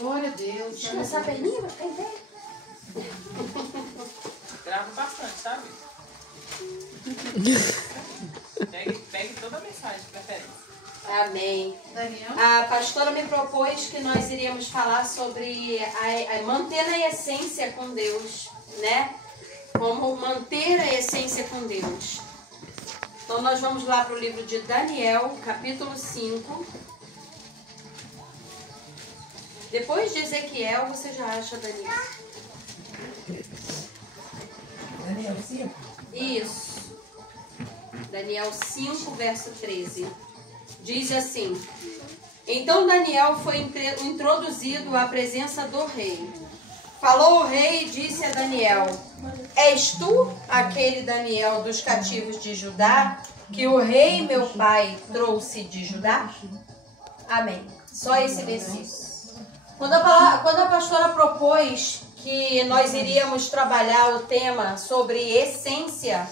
Glória a Deus. Descansa a perninha, vai ficar em pé. Grava bastante, sabe? Pegue toda a mensagem, preferência. Amém. Daniel? A pastora me propôs que nós iríamos falar sobre manter a essência com Deus, né? Como manter a essência com Deus. Então nós vamos lá para o livro de Daniel, capítulo 5. Depois de Ezequiel, você já acha Daniel. Daniel 5. Isso. Daniel 5, verso 13. Diz assim: Então Daniel foi introduzido à presença do rei. Falou o rei e disse a Daniel: És tu aquele Daniel dos cativos de Judá, que o rei meu pai trouxe de Judá? Amém. Só esse versículo. Quando a pastora propôs que nós iríamos trabalhar o tema sobre essência,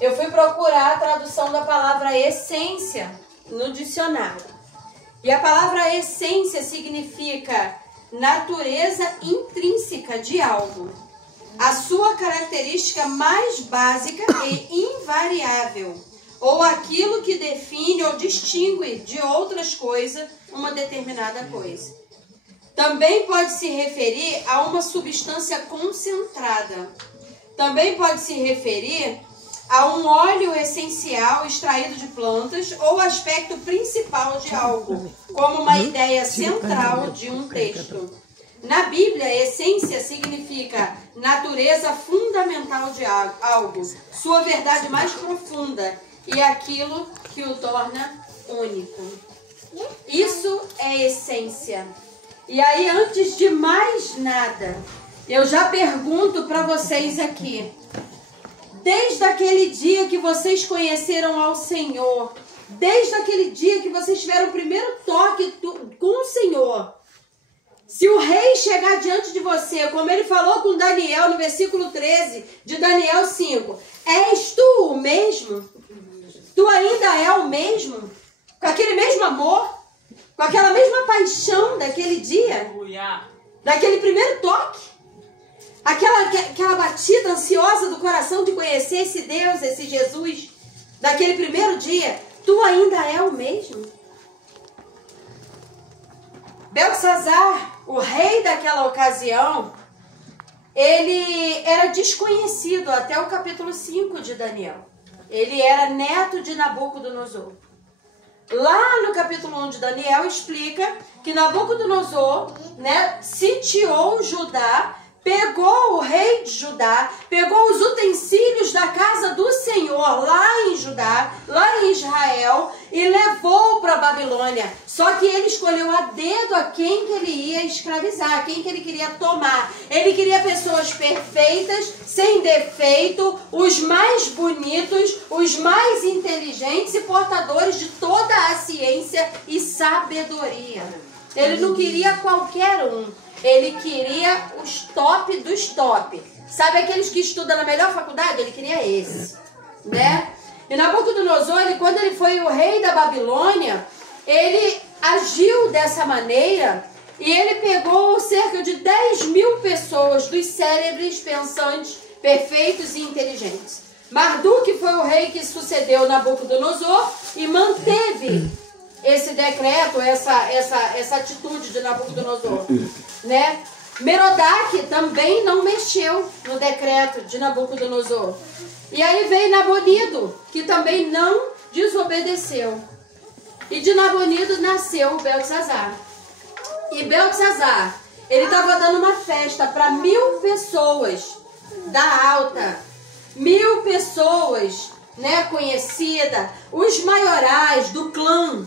eu fui procurar a tradução da palavra essência no dicionário. E a palavra essência significa natureza intrínseca de algo, a sua característica mais básica e invariável, ou aquilo que define ou distingue de outras coisas uma determinada coisa. Também pode se referir a uma substância concentrada. Também pode se referir a um óleo essencial extraído de plantas ou aspecto principal de algo, como uma ideia central de um texto. Na Bíblia, essência significa natureza fundamental de algo, sua verdade mais profunda e aquilo que o torna único. Isso é essência. E aí, antes de mais nada, eu já pergunto para vocês aqui. Desde aquele dia que vocês conheceram ao Senhor, desde aquele dia que vocês tiveram o primeiro toque com o Senhor, se o rei chegar diante de você, como ele falou com Daniel no versículo 13 de Daniel 5, és tu o mesmo? Tu ainda é o mesmo? Com aquele mesmo amor? Com aquela mesma paixão daquele dia? Daquele primeiro toque? Aquela batida ansiosa do coração de conhecer esse Deus, esse Jesus, daquele primeiro dia, tu ainda é o mesmo? Beltesazar, o rei daquela ocasião, ele era desconhecido até o capítulo 5 de Daniel. Ele era neto de Nabucodonosor. Lá no capítulo 1 de Daniel explica que Nabucodonosor, sitiou Judá, pegou o rei de Judá, pegou os utensílios da casa do Senhor lá em Judá, lá em Israel, e levou para a Babilônia. Só que ele escolheu a dedo a quem que ele ia escravizar, quem que ele queria tomar. Ele queria pessoas perfeitas, sem defeito, os mais bonitos, os mais inteligentes e portadores de toda a ciência e sabedoria. Ele não queria qualquer um. Ele queria os top dos top. Sabe aqueles que estudam na melhor faculdade? Ele queria esse, né? E Nabucodonosor, quando ele foi o rei da Babilônia, ele agiu dessa maneira e ele pegou cerca de 10.000 pessoas dos célebres, pensantes, perfeitos e inteligentes. Marduk foi o rei que sucedeu Nabucodonosor e manteve esse decreto, essa atitude de Nabucodonosor, né? Merodach também não mexeu no decreto de Nabucodonosor. E aí veio Nabonido, que também não desobedeceu. E de Nabonido nasceu Beltesazar. E Beltesazar, ele estava dando uma festa para 1.000 pessoas da alta, 1.000 pessoas, conhecidas, os maiorais do clã,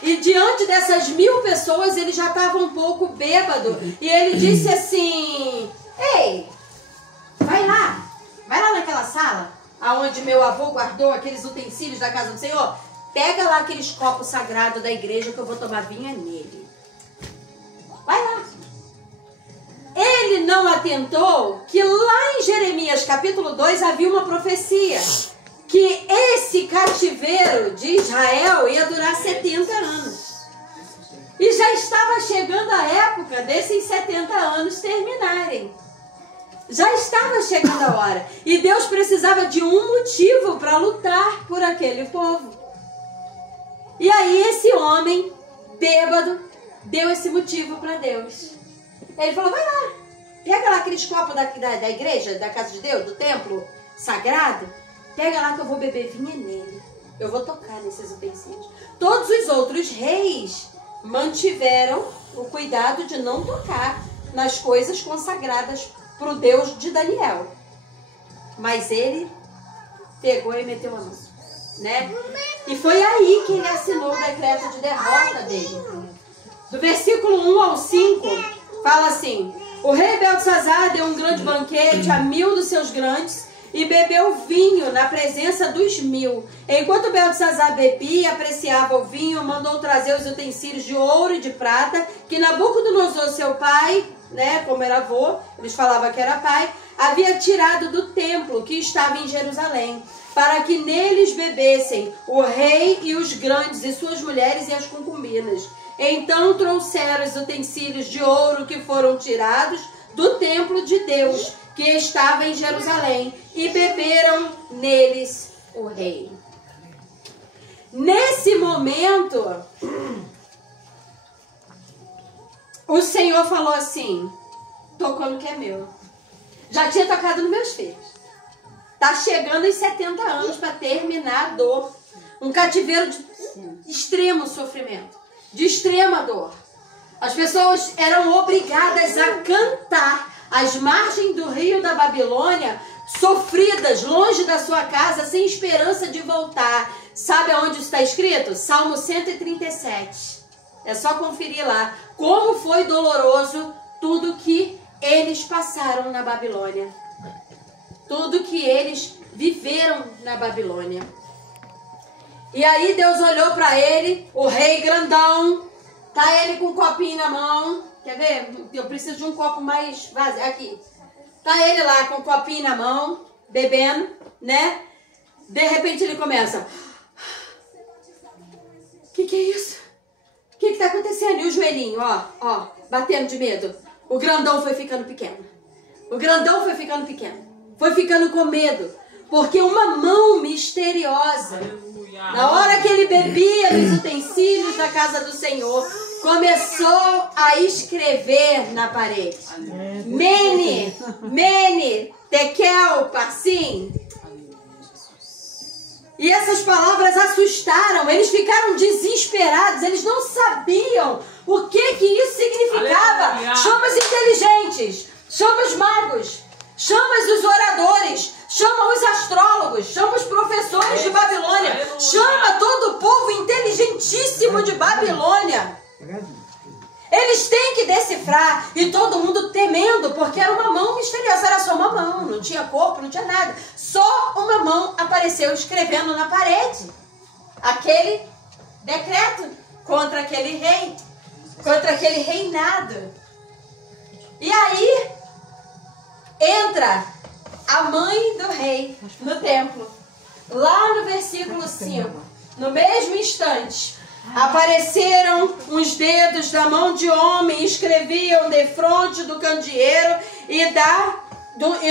E diante dessas 1.000 pessoas, ele já estava um pouco bêbado. E ele disse assim: ei, vai lá naquela sala, aonde meu avô guardou aqueles utensílios da casa do Senhor. Pega lá aqueles copos sagrados da igreja que eu vou tomar vinho nele. Vai lá. Ele não atentou que lá em Jeremias capítulo 2 havia uma profecia. Que esse cativeiro de Israel ia durar 70 anos. E já estava chegando a época desses 70 anos terminarem. Já estava chegando a hora. E Deus precisava de um motivo para lutar por aquele povo. E aí esse homem, bêbado, deu esse motivo para Deus. Ele falou, vai lá, pega lá aqueles copos da igreja, da casa de Deus, do templo sagrado. Pega lá que eu vou beber vinho nele. Eu vou tocar nesses utensílios. Todos os outros reis mantiveram o cuidado de não tocar nas coisas consagradas para o Deus de Daniel. Mas ele pegou e meteu a mão, né? E foi aí que ele assinou o decreto de derrota dele. Do versículo 1 ao 5, fala assim: o rei Beltesazar deu um grande banquete a 1000 dos seus grandes e bebeu vinho na presença dos 1000. Enquanto Beltesazar bebia e apreciava o vinho, mandou trazer os utensílios de ouro e de prata que Nabucodonosor, seu pai, né, como era avô, eles falavam que era pai, havia tirado do templo que estava em Jerusalém, para que neles bebessem o rei e os grandes e suas mulheres e as concubinas. Então trouxeram os utensílios de ouro que foram tirados do templo de Deus, que estava em Jerusalém, e beberam neles o rei. Nesse momento, o Senhor falou assim: tocou no que é meu. Já tinha tocado nos meus filhos. Tá chegando em 70 anos para terminar a dor. Um cativeiro de extremo sofrimento, de extrema dor. As pessoas eram obrigadas a cantar às margens do rio da Babilônia, sofridas, longe da sua casa, sem esperança de voltar. Sabe aonde está escrito? Salmo 137. É só conferir lá como foi doloroso tudo que eles passaram na Babilônia. Tudo que eles viveram na Babilônia. E aí Deus olhou para ele, o rei grandão, tá ele com um copinho na mão. Quer ver? Eu preciso de um copo mais vazio. Aqui. Tá ele lá com um copinho na mão, bebendo, né? De repente ele começa: que é isso? O que tá acontecendo? E o joelhinho, ó, batendo de medo. O grandão foi ficando pequeno. O grandão foi ficando pequeno. Foi ficando com medo. Porque uma mão misteriosa, na hora que ele bebia nos utensílios da casa do Senhor, começou a escrever na parede. Mene, tekel, parsim. E essas palavras assustaram, eles ficaram desesperados, eles não sabiam o que isso significava. Aleluia. Chama os inteligentes, chama os magos, chama os oradores, chama os astrólogos, chama os professores de Babilônia, Aleluia. chama todo o povo inteligentíssimo de Babilônia. Eles têm que decifrar, e todo mundo temendo, porque era uma mão misteriosa, era só uma mão, não tinha corpo, não tinha nada. Só uma mão apareceu escrevendo na parede aquele decreto contra aquele rei, contra aquele reinado. E aí entra a mãe do rei no templo, lá no versículo 5, no mesmo instante. Apareceram uns dedos da mão de homem, escreviam defronte do candeeiro e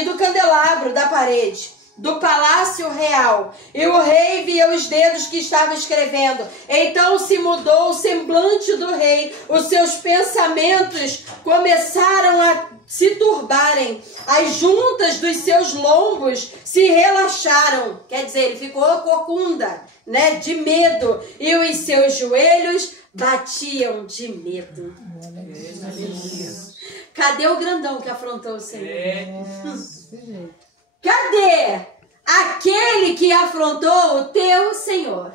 do candelabro da parede do palácio real. E o rei via os dedos que estavam escrevendo. Então se mudou o semblante do rei, os seus pensamentos começaram a se turbarem, as juntas dos seus lombos se relaxaram, quer dizer, ele ficou corcunda, né, de medo, e os seus joelhos batiam de medo. Cadê o grandão que afrontou o Senhor? Cadê aquele que afrontou o teu Senhor?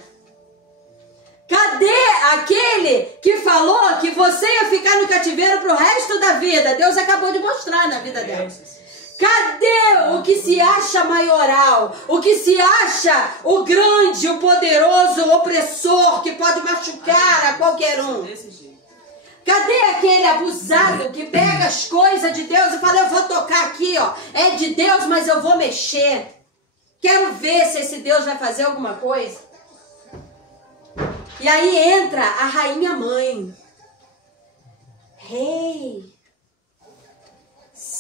Cadê aquele que falou que você ia ficar no cativeiro pro resto da vida? Deus acabou de mostrar na vida dela. Cadê o que se acha maioral? O que se acha o grande, o poderoso, o opressor que pode machucar a qualquer um? Cadê aquele abusado que pega as coisas de Deus e fala: eu vou tocar aqui, ó, é de Deus, mas eu vou mexer. Quero ver se esse Deus vai fazer alguma coisa. E aí entra a rainha mãe.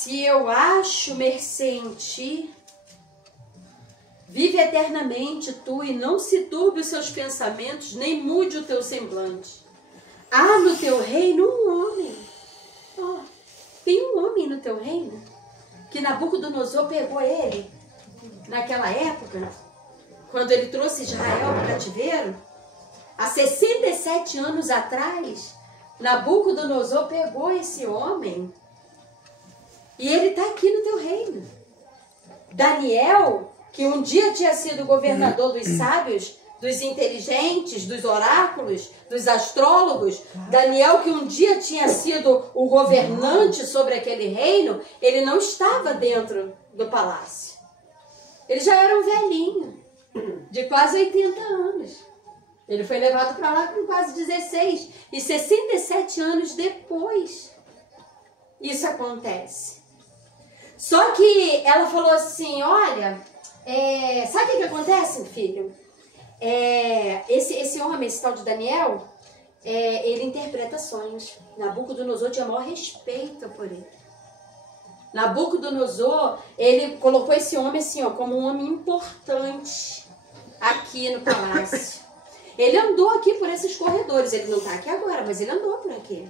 Se eu acho mercê em ti, vive eternamente tu e não se turbe os seus pensamentos, nem mude o teu semblante. Há no teu reino um homem. Oh, tem um homem no teu reino que Nabucodonosor pegou ele naquela época, quando ele trouxe Israel para o cativeiro. Há 67 anos atrás, Nabucodonosor pegou esse homem e ele está aqui no teu reino. Daniel, que um dia tinha sido governador dos sábios, dos inteligentes, dos oráculos, dos astrólogos, Daniel, que um dia tinha sido o governante sobre aquele reino, ele não estava dentro do palácio. Ele já era um velhinho, de quase 80 anos. Ele foi levado para lá com quase 16. E 67 anos depois, isso acontece. Só que ela falou assim, olha, sabe o que acontece, filho? Esse homem, esse tal de Daniel, ele interpreta sonhos. Nabucodonosor tinha maior respeito por ele. Nabucodonosor, ele colocou esse homem assim, ó, como um homem importante aqui no palácio. Ele andou aqui por esses corredores. Ele não está aqui agora, mas ele andou por aqui.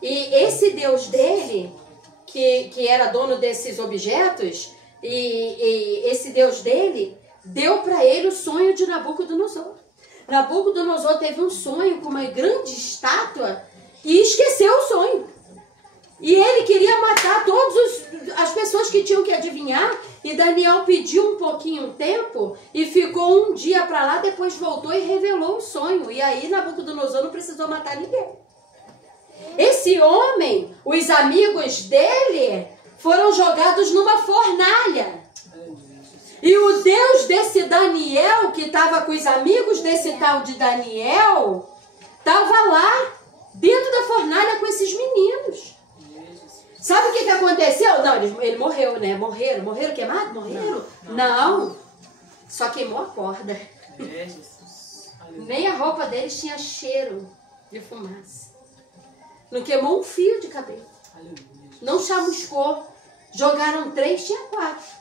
E esse Deus dele, que era dono desses objetos, e esse Deus dele deu para ele o sonho de Nabucodonosor. Nabucodonosor teve um sonho com uma grande estátua e esqueceu o sonho. E ele queria matar todas as pessoas que tinham que adivinhar. E Daniel pediu um pouquinho tempo e ficou um dia para lá, depois voltou e revelou o sonho. E aí Nabucodonosor não precisou matar ninguém. Esse homem, os amigos dele foram jogados numa fornalha. E o Deus desse Daniel, que estava com os amigos desse tal de Daniel, estava lá dentro da fornalha com esses meninos. Sabe o que aconteceu? Não, ele morreu, né? Morreram queimados? Morreram? Não. Só queimou a corda. Nem a roupa deles tinha cheiro de fumaça. Não queimou um fio de cabelo. Não chamuscou. Jogaram 3, tinha 4.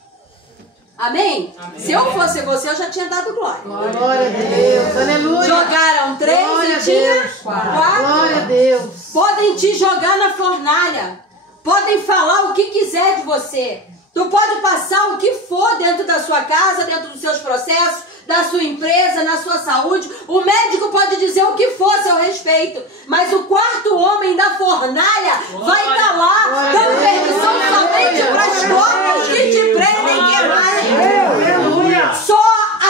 Amém? Amém? Se eu fosse você, eu já tinha dado glória. Glória a Deus. Aleluia. Jogaram 3 e tinha 4. Glória a Deus. Podem te jogar na fornalha. Podem falar o que quiser de você. Tu pode passar o que for dentro da sua casa, dentro dos seus processos, da sua empresa, na sua saúde. O médico pode dizer o que for a seu respeito. Mas o quarto homem da fornalha vai estar lá, dando permissão somente para os corpos que te prendem queimar. Só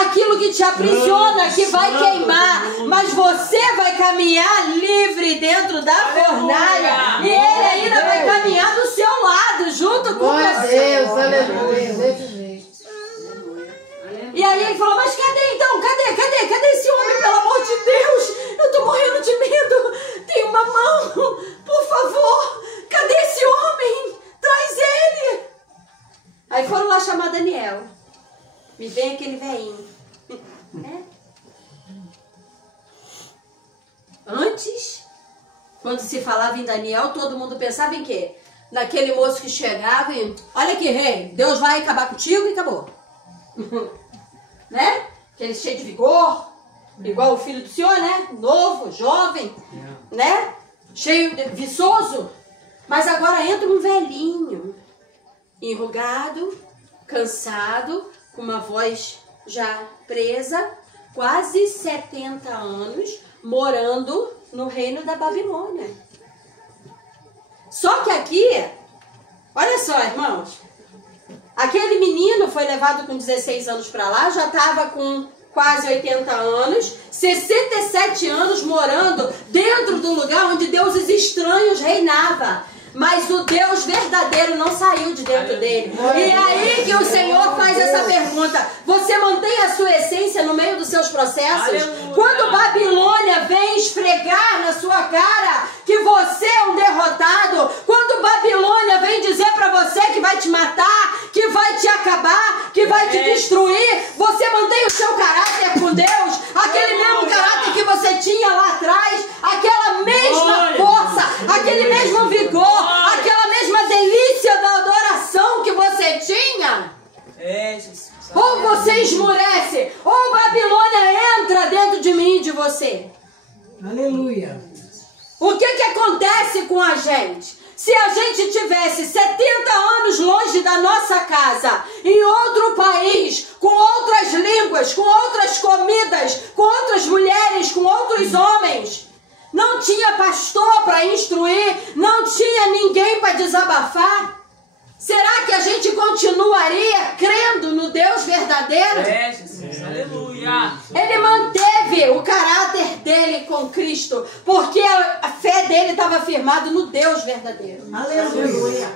aquilo que te aprisiona que vai queimar. Mas você vai caminhar livre dentro da fornalha. E ele ainda vai caminhar do seu lado, junto com você. Deus, aleluia. E aí ele falou, mas cadê então? Cadê esse homem, pelo amor de Deus? Eu tô morrendo de medo. Tem uma mão, por favor. Cadê esse homem? Traz ele. Aí foram lá chamar Daniel. Me vem aquele velhinho. Antes, quando se falava em Daniel, todo mundo pensava em quê? Naquele moço que chegava e... Olha aqui, rei, Deus vai acabar contigo e acabou. Né? Aquele cheio de vigor, igual o filho do senhor, né? Novo, jovem, né? Cheio de viçoso. Mas agora entra um velhinho, enrugado, cansado, com uma voz já presa, quase 70 anos, morando no reino da Babilônia. Só que aqui, olha só, irmãos, aquele menino foi levado com 16 anos para lá, já estava com quase 80 anos, 67 anos morando dentro do lugar onde deuses estranhos reinavam. Mas o Deus verdadeiro não saiu de dentro dele. E é aí que o Senhor faz essa pergunta. Você mantém a sua essência no meio dos seus processos? Aleluia. Quando Babilônia vem esfregar na sua cara que você é um derrotado, quando Babilônia vem dizer para você que vai te matar, que vai te acabar, que vai te destruir, você mantém o seu caráter com Deus, aquele mesmo caráter que você tinha lá atrás, aquela mesma força, aquele mesmo vigor, aquela mesma delícia O que acontece com a gente? Se a gente tivesse 70 anos longe da nossa casa, em outro país, com outras línguas, com outras comidas, com outras mulheres, com outros homens, não tinha pastor para instruir, não tinha ninguém para desabafar, será que a gente continuaria crendo no Deus verdadeiro? É, Jesus. Aleluia. Ele manteve o caráter dele com Cristo, porque a fé dele estava firmada no Deus verdadeiro. Aleluia.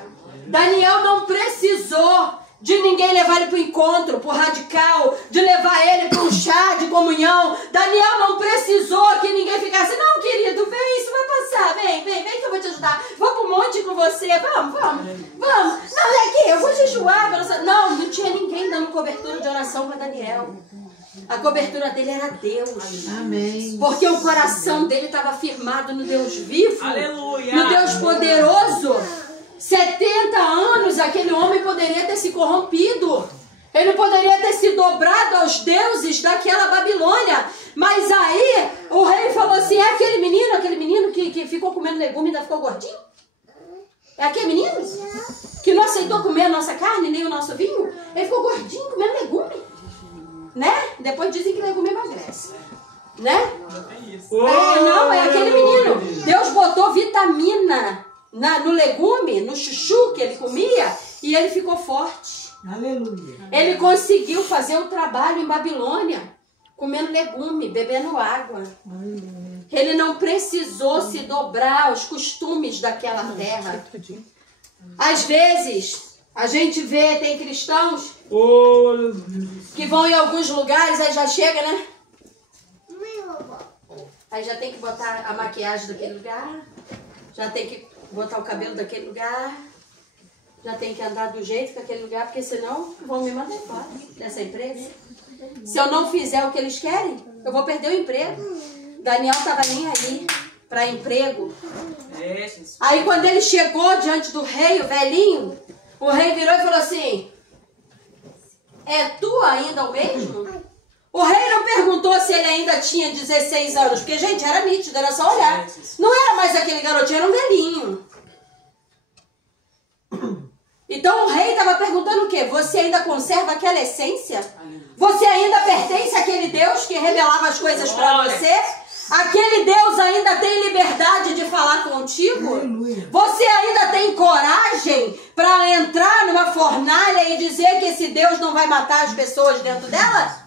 Daniel não precisou de ninguém levar ele para o encontro, para o radical, de levar ele para um chá de comunhão. Daniel não precisou que ninguém ficasse, não, querido, vem, isso vai passar, vem que eu vou te ajudar. Vou para o monte com você, vamos. Não, é aqui, eu vou jejuar. Não tinha ninguém dando cobertura de oração para Daniel. A cobertura dele era Deus. Amém. Porque o coração dele estava firmado no Deus vivo. Aleluia. No Deus poderoso. 70 anos aquele homem poderia ter se corrompido. Ele poderia ter se dobrado aos deuses daquela Babilônia. Mas aí o rei falou assim, é aquele menino que ficou comendo legume e ainda ficou gordinho? É aquele menino que não aceitou comer a nossa carne, nem o nosso vinho? Ele ficou gordinho comendo legume. Né? Depois dizem que legume emagrece. Né? Não, é aquele menino. Deus botou vitamina no legume, no chuchu que ele comia, e ele ficou forte. Aleluia. Ele conseguiu fazer o trabalho em Babilônia, comendo legume, bebendo água. Ele não precisou se dobrar aos costumes daquela terra. Às vezes, a gente vê, tem cristãos que vão em alguns lugares, aí já chega, né? Aí já tem que botar a maquiagem daquele lugar, já tem que botar o cabelo daquele lugar, já tem que andar do jeito daquele lugar, porque senão vão me mandar embora dessa empresa. Se eu não fizer o que eles querem, eu vou perder o emprego. Daniel estava nem aí para emprego. Aí quando ele chegou diante do rei, o velhinho, o rei virou e falou assim, é tu ainda o mesmo? O rei não perguntou se ele ainda tinha 16 anos, porque, gente, era nítido, era só olhar. Não era mais aquele garotinho, era um velhinho. Então o rei estava perguntando o quê? Você ainda conserva aquela essência? Você ainda pertence àquele Deus que revelava as coisas para você? Aquele Deus ainda tem liberdade de falar contigo? Você ainda tem coragem para entrar numa fornalha e dizer que esse Deus não vai matar as pessoas dentro dela?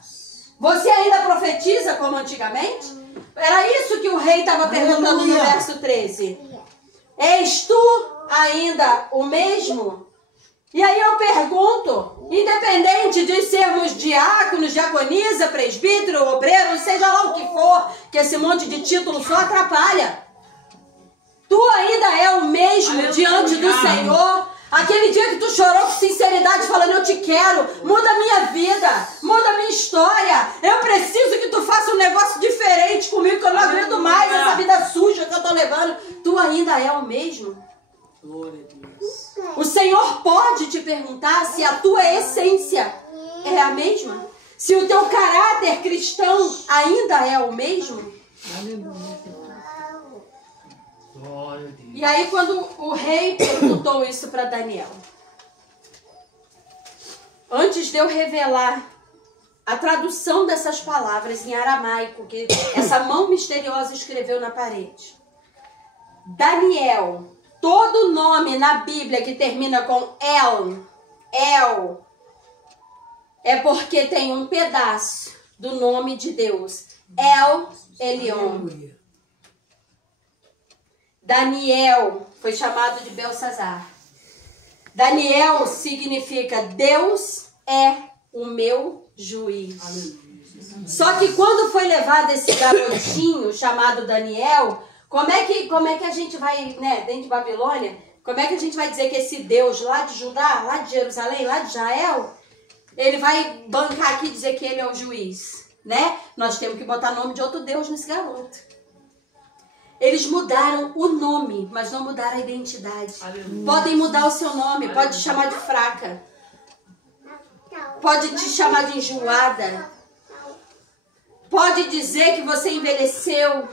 Você ainda profetiza como antigamente? Era isso que o rei estava perguntando no verso 13. És tu ainda o mesmo? E aí eu pergunto, independente de sermos diáconos, diaconisa, presbítero, obreiro, seja lá o que for, que esse monte de título só atrapalha. Tu ainda é o mesmo diante do Senhor? Aquele dia que tu chorou com sinceridade, falando, eu te quero, muda a minha vida, muda a minha história. Eu preciso que tu faça um negócio diferente comigo, que eu não aguento mais essa vida suja que eu tô levando. Tu ainda é o mesmo? Glória a Deus. O Senhor pode te perguntar se a tua essência é a mesma? Se o teu caráter cristão ainda é o mesmo? E aí quando o rei perguntou isso para Daniel, antes de eu revelar a tradução dessas palavras em aramaico, que essa mão misteriosa escreveu na parede, Daniel, todo nome na Bíblia que termina com El, é porque tem um pedaço do nome de Deus, El Elyon. Daniel foi chamado de Belsazar. Daniel significa Deus é o meu juiz. Só que quando foi levado esse garotinho chamado Daniel, como é que a gente vai, né, dentro de Babilônia, como é que a gente vai dizer que esse Deus lá de Judá, lá de Jerusalém, lá de Israel, ele vai bancar aqui e dizer que ele é o juiz, né? Nós temos que botar nome de outro Deus nesse garoto. Eles mudaram o nome, mas não mudaram a identidade. Aleluia. Podem mudar o seu nome, pode te chamar de fraca, pode te chamar de enjoada, pode dizer que você envelheceu,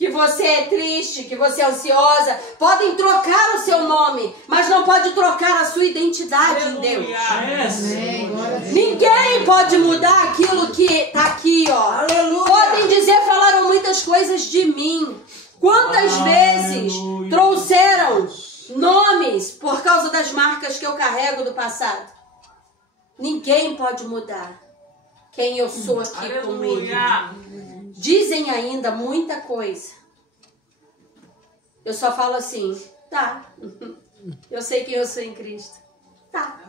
que você é triste, que você é ansiosa, podem trocar o seu nome, mas não pode trocar a sua identidade em Deus. Amém. Glória a Deus. Ninguém pode mudar aquilo que está aqui, ó. Aleluia. Podem dizer, falaram muitas coisas de mim. Quantas vezes trouxeram nomes por causa das marcas que eu carrego do passado? Ninguém pode mudar quem eu sou aqui com ele. Dizem ainda muita coisa. Eu só falo assim, tá. Eu sei quem eu sou em Cristo. Tá.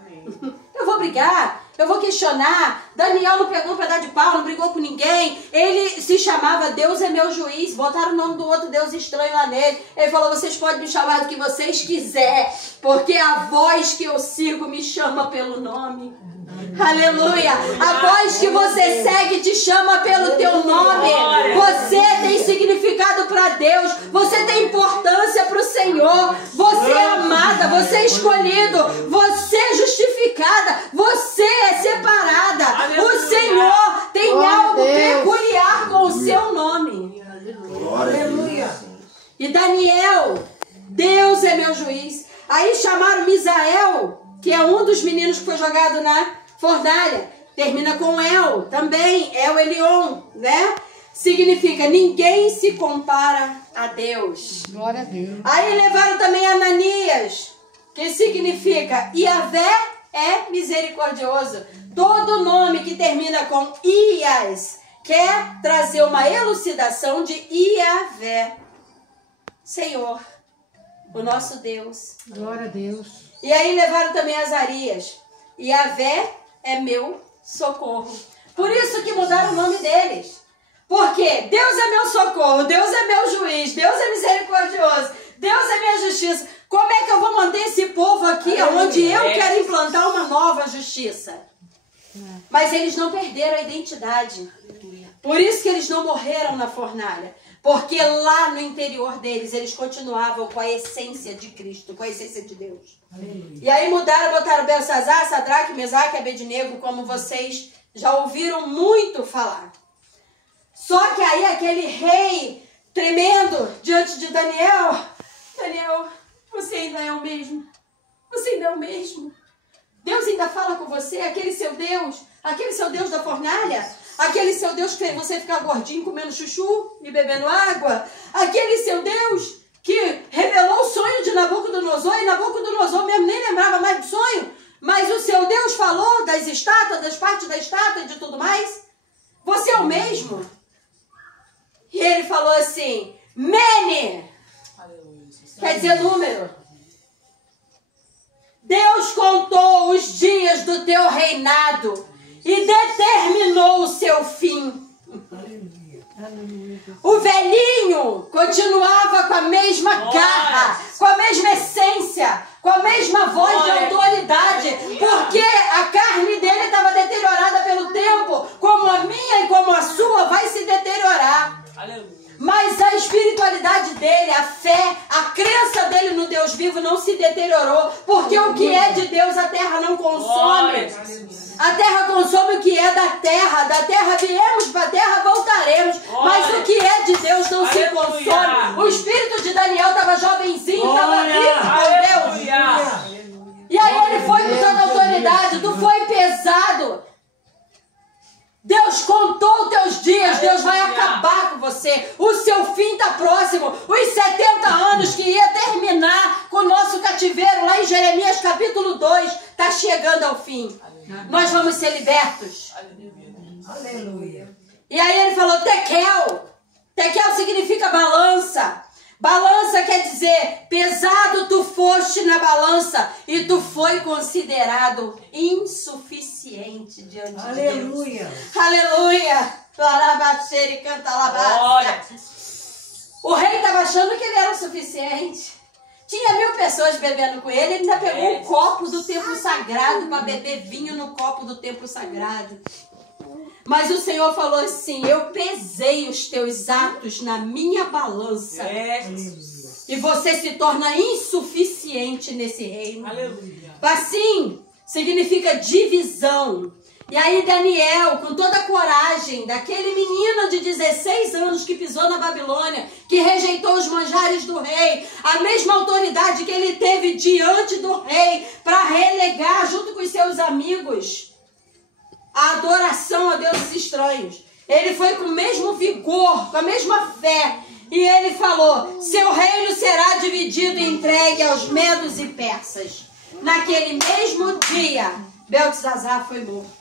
Eu vou brigar, eu vou questionar. Daniel não pegou um pedaço de pau, não brigou com ninguém. Ele se chamava Deus é meu juiz. Botaram o nome do outro Deus estranho lá nele. Ele falou, vocês podem me chamar do que vocês quiserem, porque a voz que eu sigo me chama pelo nome. Aleluia. A voz que você segue te chama pelo teu nome. Você tem significado para Deus. Você tem importância para o Senhor. Você é amada, você é escolhido, você é justificada, você é separada. O Senhor tem algo peculiar com o seu nome. Aleluia. E Daniel, Deus é meu juiz. Aí chamaram Misael, que é um dos meninos que foi jogado na fornalha. Termina com El também, El Elion, né? Significa ninguém se compara a Deus. Glória a Deus. Aí levaram também Ananias, que significa Iavé é misericordioso. Todo nome que termina com Ias quer trazer uma elucidação de Iavé, Senhor, o nosso Deus. Glória a Deus. E aí levaram também Azarias. Iavé é meu socorro. Por isso que mudaram o nome deles. Porque Deus é meu socorro, Deus é meu juiz, Deus é misericordioso, Deus é minha justiça. Como é que eu vou manter esse povo aqui onde eu quero implantar uma nova justiça? Mas eles não perderam a identidade. Por isso que eles não morreram na fornalha. Porque lá no interior deles, eles continuavam com a essência de Cristo, com a essência de Deus. E aí mudaram, botaram Belsazar, Sadraque, Mesaque e Abednego, como vocês já ouviram muito falar. Só que aí aquele rei tremendo diante de Daniel, Daniel, você ainda é o mesmo. Você ainda é o mesmo. Deus ainda fala com você, aquele seu Deus da fornalha, aquele seu Deus que fez você ficar gordinho comendo chuchu e bebendo água, aquele seu Deus que revelou o sonho de Nabucodonosor, e Nabucodonosor mesmo nem lembrava mais do sonho, mas o seu Deus falou das estátuas, das partes da estátua e de tudo mais. Você é o mesmo? E ele falou assim, Mene, quer dizer número. Deus contou os dias do teu reinado e determinou o seu fim. O velhinho continuava com a mesma garra, com a mesma essência, com a mesma voz de autoridade, porque a carne dele estava deteriorada pelo tempo, como a minha e como a sua vai se deteriorar. Mas a espiritualidade dele, a fé, a crença dele no Deus vivo não se deteriorou, porque o que é de Deus a terra não consome. A terra consome o que é da terra viemos, para a terra voltaremos, mas o que é de Deus não se consome. O espírito de Daniel estava jovenzinho, estava vivo com Deus. E aí ele foi com toda a autoridade, tu foi pesado. Deus contou os teus dias, Deus vai acabar com você. O seu fim está próximo. Os 70 anos que ia terminar com o nosso cativeiro lá em Jeremias capítulo 2 está chegando ao fim. Nós vamos ser libertos. Aleluia. E aí ele falou Tekel. Tekel significa balança. Balança quer dizer, pesado tu foste na balança e tu foi considerado insuficiente diante de Deus. Aleluia. Aleluia. Larabaxeira e canta labaça. O rei estava achando que ele era o suficiente. Tinha 1000 pessoas bebendo com ele, ele ainda pegou o copo do templo sagrado para beber vinho no copo do templo sagrado. Mas o Senhor falou assim, eu pesei os teus atos na minha balança. E você se torna insuficiente nesse reino. Aleluia. Assim, significa divisão. E aí Daniel, com toda a coragem daquele menino de 16 anos que pisou na Babilônia, que rejeitou os manjares do rei, a mesma autoridade que ele teve diante do rei para relegar junto com os seus amigos a adoração a deuses estranhos. Ele foi com o mesmo vigor, com a mesma fé, e ele falou: seu reino será dividido e entregue aos medos e persas. Naquele mesmo dia, Beltesazar foi morto.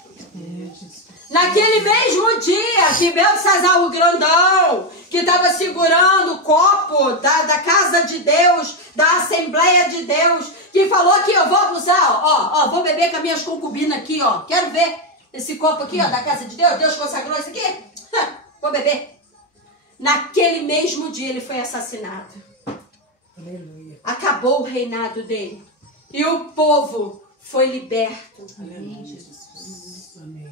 Naquele mesmo dia que Beltesazar, o grandão, que estava segurando o copo da casa de Deus, da Assembleia de Deus, que falou aqui: eu vou abusar, vou beber com as minhas concubinas aqui, quero ver esse copo aqui, da casa de Deus, Deus consagrou isso aqui, vou beber. Naquele mesmo dia ele foi assassinado. Aleluia. Acabou o reinado dele. E o povo foi liberto. Aleluia, Jesus. Amém.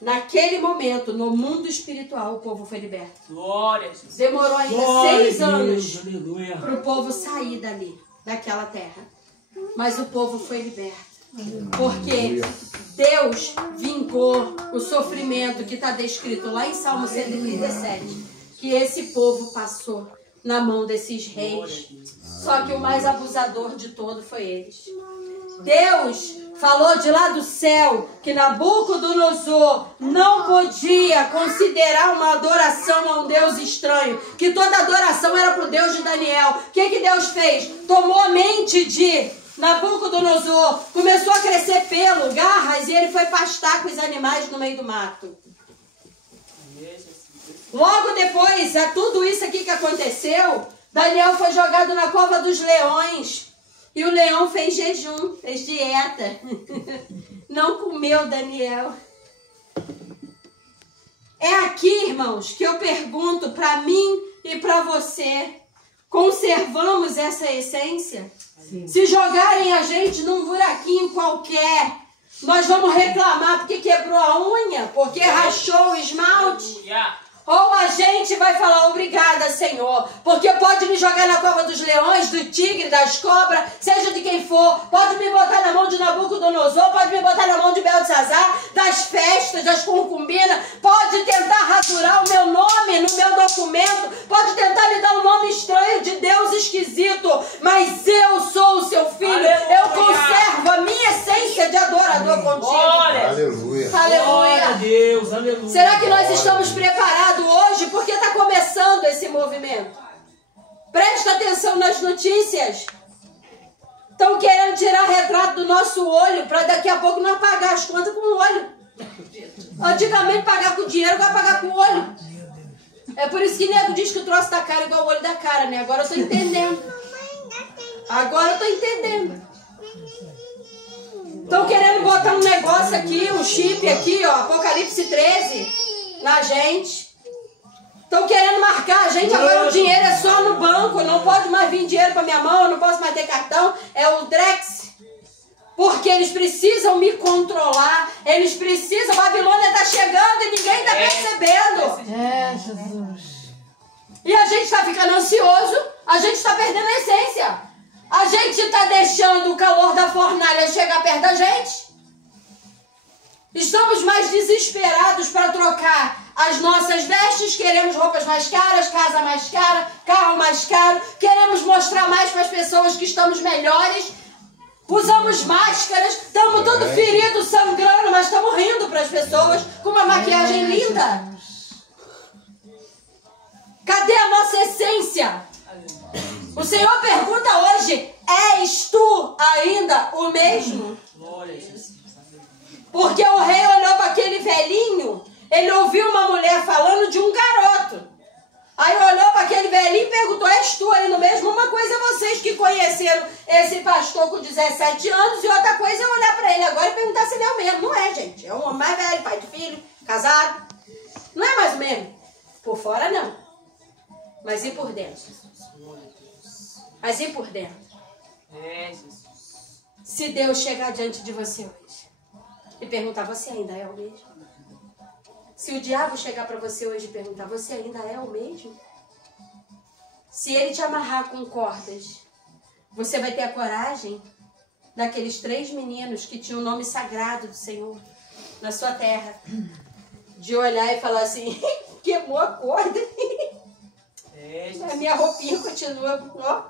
Naquele momento, no mundo espiritual, o povo foi liberto. Glória a Jesus. Demorou ainda Glória 6 a Deus, anos aleluia. para o povo sair dali, daquela terra. Mas o povo foi liberto. Porque Deus vingou o sofrimento que está descrito lá em Salmo 137, que esse povo passou na mão desses reis. Só que o mais abusador de todo foi eles. Deus falou de lá do céu que Nabucodonosor não podia considerar uma adoração a um Deus estranho, que toda adoração era para o Deus de Daniel. O que Deus fez? Tomou a mente de Nabucodonosor, começou a crescer pelo, garras, e ele foi pastar com os animais no meio do mato. Logo depois, tudo isso aqui que aconteceu, Daniel foi jogado na cova dos leões. E o leão fez jejum, fez dieta. Não comeu Daniel. É aqui, irmãos, que eu pergunto para mim e para você: conservamos essa essência? Sim. Se jogarem a gente num buraquinho qualquer, nós vamos reclamar porque quebrou a unha, porque rachou o esmalte? Aleluia. Ou a gente vai falar: obrigada, Senhor, porque pode me jogar na cova dos leões, do tigre, das cobras, seja de quem for, pode me botar na mão de Nabucodonosor, pode me botar na mão de Beltesazar, das festas, das concubinas, pode tentar rasurar o meu nome no meu documento, pode tentar me dar um nome estranho de Deus esquisito, mas eu sou o seu filho. Aleluia. Eu conservo a minha essência de adorador contigo. Glória. Aleluia. Glória a Aleluia. Deus, aleluia. Será que nós estamos preparados hoje? Porque está começando esse movimento. Presta atenção nas notícias. Estão querendo tirar retrato do nosso olho para daqui a pouco não pagar as contas com o olho. Antigamente pagar com dinheiro, agora pagar com o olho. É por isso que nego diz que o troço da cara é igual o olho da cara, né? Agora eu tô entendendo. Agora eu tô entendendo. Estão querendo botar um negócio aqui, um chip aqui, Apocalipse 13, na gente. Estão querendo marcar a gente, agora o dinheiro é só no banco, não pode mais vir dinheiro para minha mão, eu não posso mais ter cartão, é o Drex. Porque eles precisam me controlar, eles precisam, a Babilônia está chegando e ninguém está percebendo. É, Jesus. E a gente está ficando ansioso, a gente está perdendo a essência. A gente está deixando o calor da fornalha chegar perto da gente. Estamos mais desesperados para trocar as nossas vestes, queremos roupas mais caras, casa mais cara, carro mais caro, queremos mostrar mais para as pessoas que estamos melhores, usamos máscaras, estamos todos feridos, sangrando, mas estamos rindo para as pessoas com uma maquiagem linda. Cadê a nossa essência? O Senhor pergunta hoje: és tu ainda o mesmo? Glória a Jesus. Porque o rei olhou para aquele velhinho, ele ouviu uma mulher falando de um garoto. Aí olhou para aquele velhinho e perguntou: és tu ainda o mesmo? Uma coisa é vocês que conheceram esse pastor com 17 anos, e outra coisa é olhar para ele agora e perguntar se ele é o mesmo. Não é, gente. É um homem mais velho, pai de filho, casado. Não é mais o mesmo. Por fora, não. Mas e por dentro? Mas e por dentro? É, Jesus. Se Deus chegar diante de você hoje e perguntar: você ainda é o mesmo? Se o diabo chegar para você hoje e perguntar: você ainda é o mesmo? Se ele te amarrar com cordas, você vai ter a coragem daqueles 3 meninos que tinham o nome sagrado do Senhor, na sua terra. De olhar e falar assim, queimou a corda. A minha roupinha continua, ó,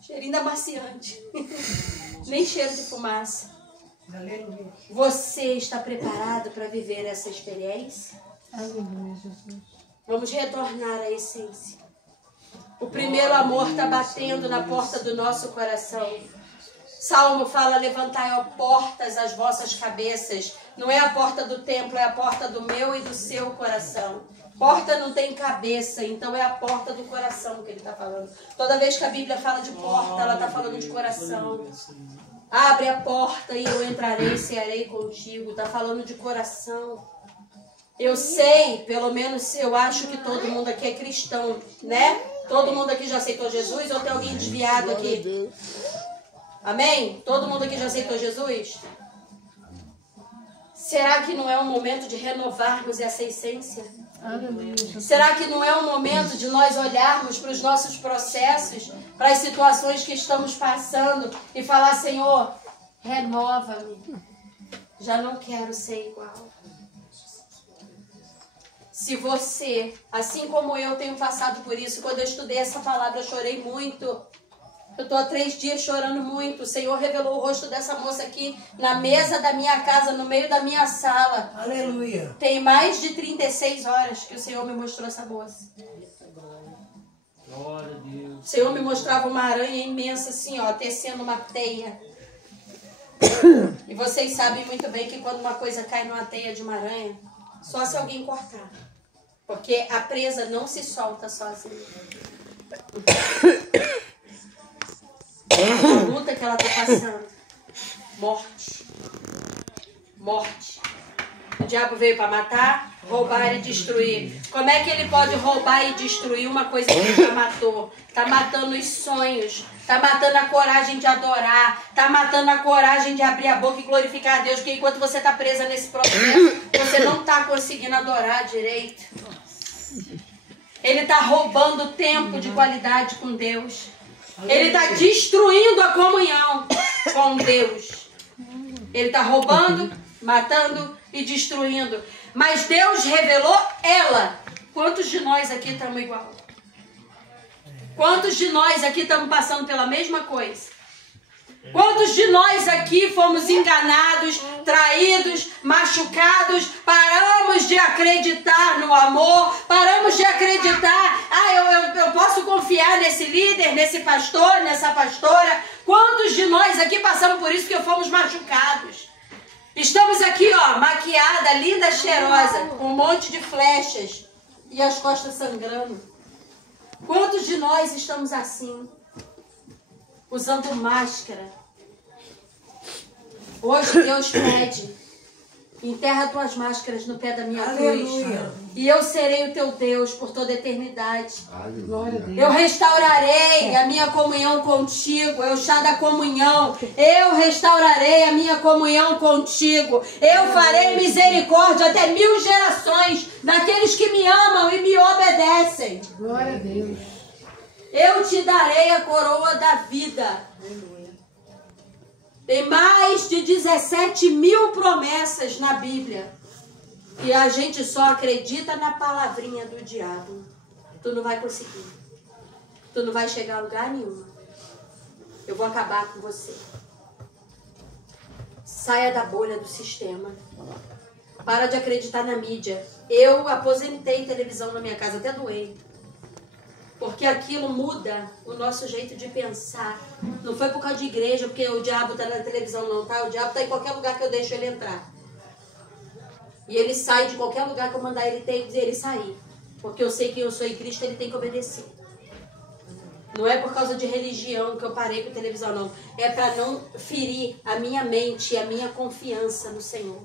cheirinho da maciante. Nem cheiro de fumaça. Aleluia. Você está preparado para viver essa experiência? Aleluia, Jesus. Vamos retornar à essência. O primeiro amor está batendo na porta do nosso coração. Salmo fala, levantai, ó portas, as vossas cabeças. Não é a porta do templo, é a porta do meu e do seu coração. Porta não tem cabeça, então é a porta do coração que ele está falando. Toda vez que a Bíblia fala de porta, ela está falando de coração. Abre a porta e eu entrarei e cearei contigo. Está falando de coração. Eu sei, pelo menos eu acho que todo mundo aqui é cristão, né? Todo mundo aqui já aceitou Jesus ou tem alguém desviado aqui? Amém? Todo mundo aqui já aceitou Jesus? Será que não é um momento de renovarmos essa essência? Aleluia. Será que não é um momento de nós olharmos para os nossos processos, para as situações que estamos passando e falar, Senhor, renova-me. Já não quero ser igual. Se você, assim como eu tenho passado por isso, quando eu estudei essa palavra, eu chorei muito. Eu estou há 3 dias chorando muito. O Senhor revelou o rosto dessa moça aqui na mesa da minha casa, no meio da minha sala. Aleluia. Tem mais de 36 horas que o Senhor me mostrou essa moça. Glória a Deus. O Senhor me mostrava uma aranha imensa assim, ó, tecendo uma teia. E vocês sabem muito bem que quando uma coisa cai numa teia de uma aranha, só se alguém cortar. Porque a presa não se solta sozinha. A luta que ela está passando. Morte. Morte. O diabo veio para matar, roubar e destruir. Como é que ele pode roubar e destruir uma coisa que ele já matou? Está matando os sonhos. Está matando a coragem de adorar. Está matando a coragem de abrir a boca e glorificar a Deus. Porque enquanto você está presa nesse processo, você não está conseguindo adorar direito. Ele está roubando tempo de qualidade com Deus. Ele está destruindo a comunhão com Deus. Ele está roubando, matando e destruindo. Mas Deus revelou ela. Quantos de nós aqui estamos igual? Quantos de nós aqui estamos passando pela mesma coisa? Quantos de nós aqui fomos enganados, traídos, machucados, paramos de acreditar no amor, paramos de acreditar, eu posso confiar nesse líder, nesse pastor, nessa pastora. Quantos de nós aqui passamos por isso que fomos machucados? Estamos aqui, ó, maquiada, linda, cheirosa, com um monte de flechas e as costas sangrando. Quantos de nós estamos assim? Usando máscara. Hoje Deus pede, enterra tuas máscaras no pé da minha cruz. E eu serei o teu Deus por toda a eternidade. Glória a Deus. Eu restaurarei a minha comunhão contigo. É o chá da comunhão. Eu restaurarei a minha comunhão contigo. Eu farei misericórdia até 1000 gerações daqueles que me amam e me obedecem. Glória a Deus. Eu te darei a coroa da vida. Tem mais de 17.000 promessas na Bíblia. E a gente só acredita na palavrinha do diabo. Tu não vai conseguir. Tu não vai chegar a lugar nenhum. Eu vou acabar com você. Saia da bolha do sistema. Para de acreditar na mídia. Eu aposentei televisão na minha casa, até doei. Porque aquilo muda o nosso jeito de pensar. Não foi por causa de igreja, porque o diabo está na televisão não, tá? O diabo está em qualquer lugar que eu deixo ele entrar. E ele sai de qualquer lugar que eu mandar ele sair. Porque eu sei que eu sou em Cristo, ele tem que obedecer. Não é por causa de religião que eu parei com a televisão, não. É para não ferir a minha mente e a minha confiança no Senhor.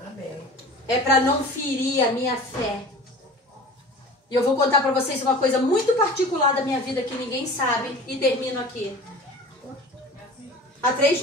Amém. É para não ferir a minha fé. E eu vou contar para vocês uma coisa muito particular da minha vida que ninguém sabe e termino aqui. Há 3 meses